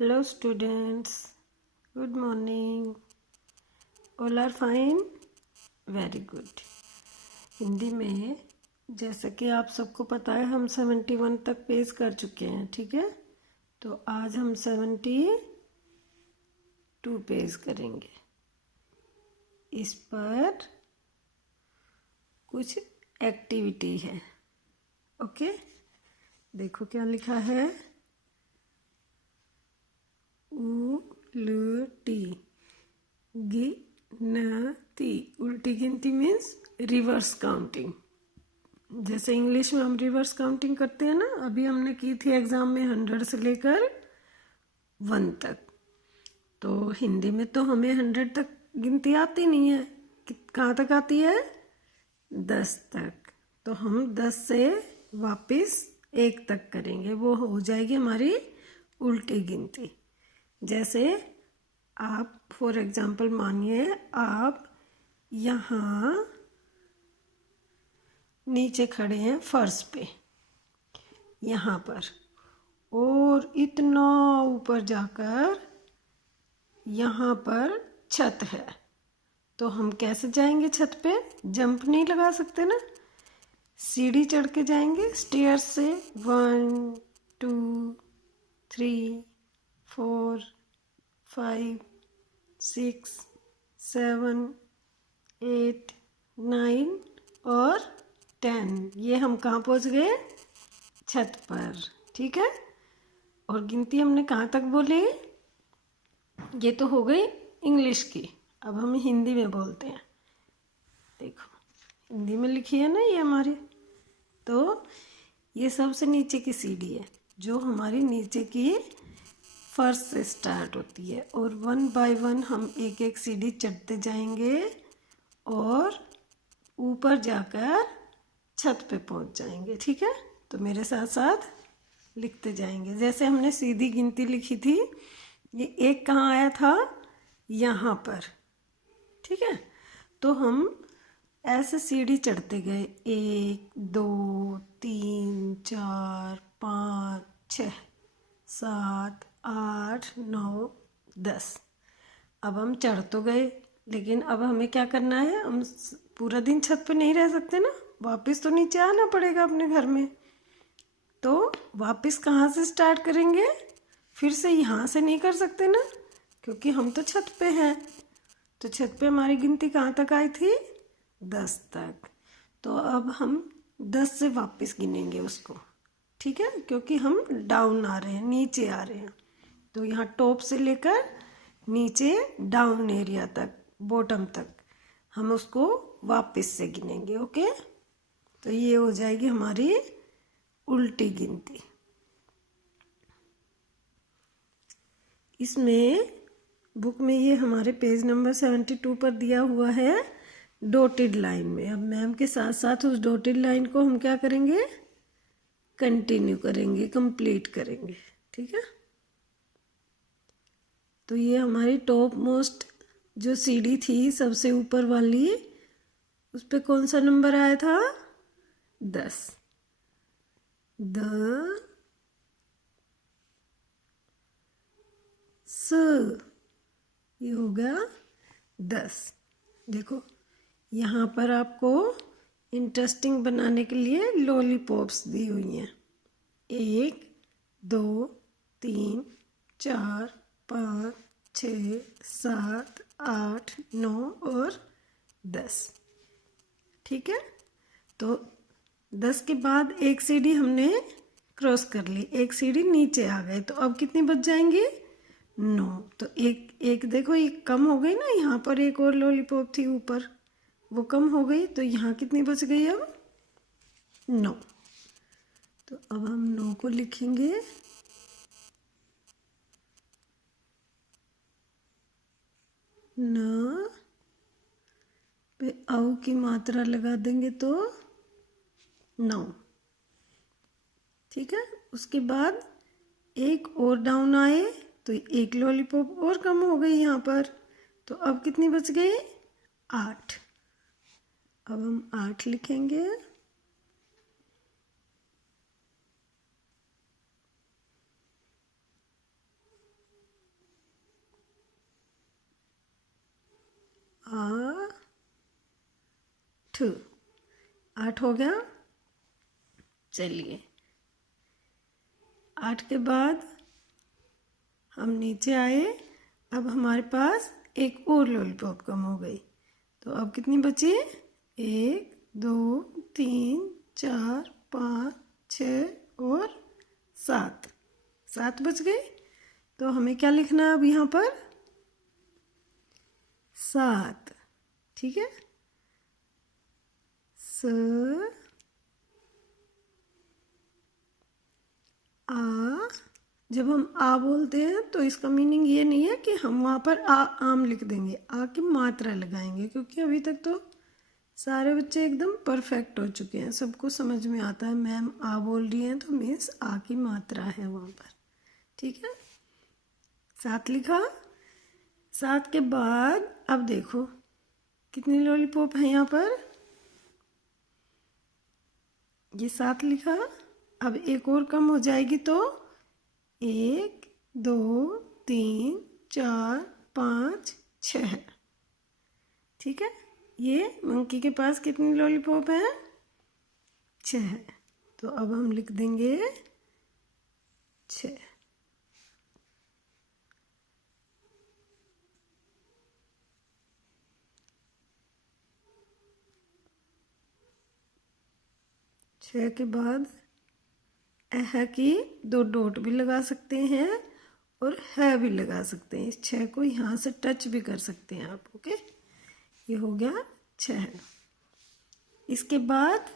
Hello students, good morning. All are fine? Very good. Hindi में जैसा कि आप सबको पता है हम 71 तक पेश कर चुके हैं, ठीक है। तो आज हम 72 पेश करेंगे। इस पर कुछ एक्टिविटी है, ओके। देखो क्या लिखा है, उल्टी गिनती। उल्टी गिनती मीन्स रिवर्स काउंटिंग। जैसे इंग्लिश में हम रिवर्स काउंटिंग करते हैं ना, अभी हमने की थी एग्जाम में 100 से लेकर 1 तक। तो हिंदी में तो हमें 100 तक गिनती आती नहीं है, कहाँ तक आती है? 10 तक। तो हम 10 से वापस 1 तक करेंगे, वो हो जाएगी हमारी उल्टी गिनती। जैसे आप फॉर एग्जाम्पल मानिए आप यहाँ नीचे खड़े हैं फर्श पे, यहाँ पर, और इतना ऊपर जाकर यहाँ पर छत है। तो हम कैसे जाएंगे छत पे? जंप नहीं लगा सकते ना, सीढ़ी चढ़ के जाएंगे स्टेयर्स से। 1 2 3 4 5 6 7 8 9 और 10। ये हम कहाँ पहुँच गए? छत पर, ठीक है। और गिनती हमने कहाँ तक बोली? ये तो हो गई इंग्लिश की। अब हम हिंदी में बोलते हैं। देखो हिंदी में लिखी है ना ये हमारी। तो ये सबसे नीचे की सीढ़ी है जो हमारी नीचे की फर्श से स्टार्ट होती है, और 1 बाय 1 हम एक एक सीढ़ी चढ़ते जाएंगे और ऊपर जाकर छत पे पहुंच जाएंगे, ठीक है। तो मेरे साथ साथ लिखते जाएंगे। जैसे हमने सीधी गिनती लिखी थी, ये 1 कहाँ आया था? यहाँ पर, ठीक है। तो हम ऐसे सीढ़ी चढ़ते गए, 1 2 3 4 5 6 7 8 9 10। अब हम चढ़ तो गए, लेकिन अब हमें क्या करना है? हम पूरा दिन छत पे नहीं रह सकते ना, वापस तो नीचे आना पड़ेगा अपने घर में। तो वापस कहाँ से स्टार्ट करेंगे? फिर से यहाँ से नहीं कर सकते ना, क्योंकि हम तो छत पे हैं। तो छत पे हमारी गिनती कहाँ तक आई थी? 10 तक। तो अब हम 10 से वापस गिनेंगे उसको, ठीक है, क्योंकि हम डाउन आ रहे हैं, नीचे आ रहे हैं। तो यहाँ टॉप से लेकर नीचे डाउन एरिया तक, बॉटम तक, हम उसको वापस से गिनेंगे, ओके। तो ये हो जाएगी हमारी उल्टी गिनती। इसमें बुक में ये हमारे पेज नंबर 72 पर दिया हुआ है डॉटेड लाइन में। अब मैम के साथ साथ उस डॉटेड लाइन को हम क्या करेंगे? कंटिन्यू करेंगे, कंप्लीट करेंगे, ठीक है। तो ये हमारी टॉप मोस्ट जो सीढ़ी थी सबसे ऊपर वाली, उस पे कौन सा नंबर आया था? 10। ये हो गया 10। देखो यहाँ पर आपको इंटरेस्टिंग बनाने के लिए लॉलीपॉप्स दी हुई हैं। 1 2 3 4 5 6 7 8 9 और 10, ठीक है। तो 10 के बाद एक सीढ़ी हमने क्रॉस कर ली, एक सीढ़ी नीचे आ गए, तो अब कितनी बच जाएंगी? 9। तो एक देखो ये कम हो गई ना, यहाँ पर एक और लॉलीपॉप थी ऊपर, वो कम हो गई, तो यहाँ कितनी बच गई? अब 9। तो अब हम 9 को लिखेंगे। न पे औ की मात्रा लगा देंगे तो 9, ठीक है। उसके बाद एक और डाउन आए तो एक लॉलीपॉप और कम हो गई यहाँ पर, तो अब कितनी बच गई? 8। अब हम 8 लिखेंगे। 8 हो गया। चलिए 8 के बाद हम नीचे आए। अब हमारे पास एक और लॉलीपॉप कम हो गई। तो अब कितनी बची? 1 2 3 4 5 6 और 7। 7 बच गई। तो हमें क्या लिखना है अब यहाँ पर? 7। ठीक है। स आ। जब हम आ बोलते हैं तो इसका मीनिंग ये नहीं है कि हम वहाँ पर आम लिख देंगे। आ की मात्रा लगाएंगे, क्योंकि अभी तक तो सारे बच्चे एकदम परफेक्ट हो चुके हैं, सबको समझ में आता है मैम आ बोल रही हैं तो मीन्स आ की मात्रा है वहाँ पर। ठीक है। 7 लिखा। 7 के बाद अब देखो कितनी लॉलीपॉप है यहाँ पर? ये 7 लिखा। अब एक और कम हो जाएगी तो 1 2 3 4 5 6। ठीक है। ये मंकी के पास कितनी लॉलीपॉप है? 6। तो अब हम लिख देंगे 6। छः के बाद है की 2 डॉट भी लगा सकते हैं और है भी लगा सकते हैं। इस 6 को यहाँ से टच भी कर सकते हैं आप। ओके, ये हो गया 6। इसके बाद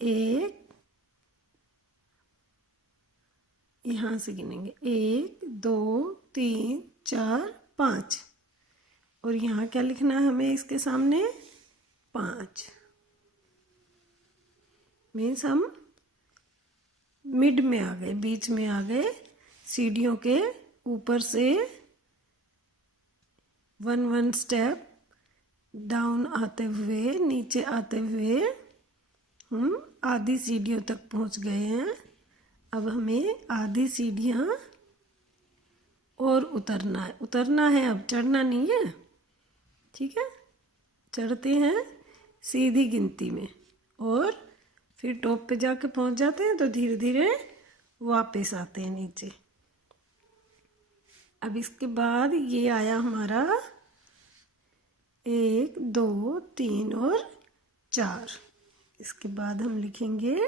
1 यहाँ से गिनेंगे 1 2 3 4 5 और यहाँ क्या लिखना है हमें इसके सामने? 5। मीन्स हम मिड में आ गए, बीच में आ गए। सीढ़ियों के ऊपर से 1 स्टेप डाउन आते हुए, नीचे आते हुए हम आधी सीढ़ियों तक पहुंच गए हैं। अब हमें आधी सीढ़ियाँ और उतरना है। उतरना है, अब चढ़ना नहीं है। ठीक है। चढ़ते हैं सीधी गिनती में और फिर टॉप पे जाके पहुंच जाते हैं तो धीरे धीरे वापस आते हैं नीचे। अब इसके बाद ये आया हमारा 1 2 3 और 4। इसके बाद हम लिखेंगे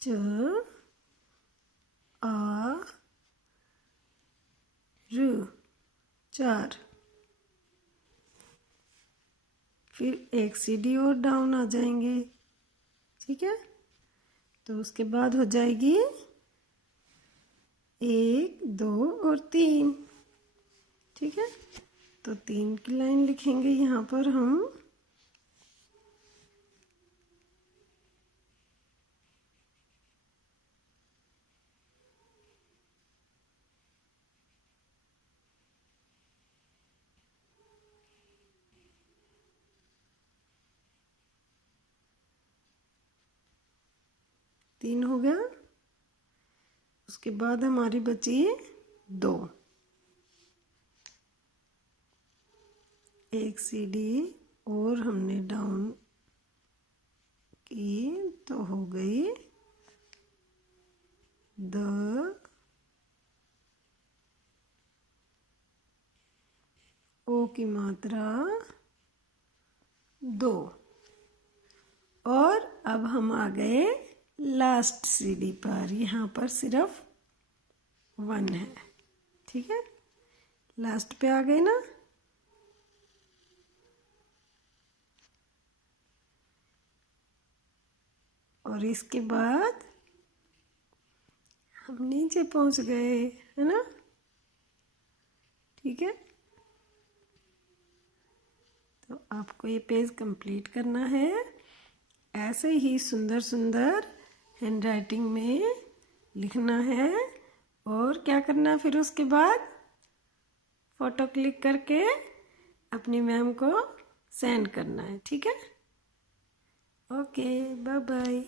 च आ र 4। फिर एक सीढ़ी और डाउन आ जाएंगे। ठीक है। तो उसके बाद हो जाएगी 1 2 और 3। ठीक है। तो 3 की लाइन लिखेंगे यहाँ पर हम। तीन हो गया। उसके बाद हमारी बची 2। एक सीढ़ी और हमने डाउन की तो हो गई ओ की मात्रा 2। और अब हम आ गए लास्ट सीढ़ी पर। यहाँ पर सिर्फ 1 है। ठीक है। लास्ट पे आ गए ना। और इसके बाद हम नीचे पहुंच गए, है ना। ठीक है। तो आपको ये पेज कंप्लीट करना है। ऐसे ही सुंदर सुंदर हैंडराइटिंग में लिखना है। और क्या करना है फिर उसके बाद? फ़ोटो क्लिक करके अपनी मैम को सेंड करना है। ठीक है। Okay, bye bye.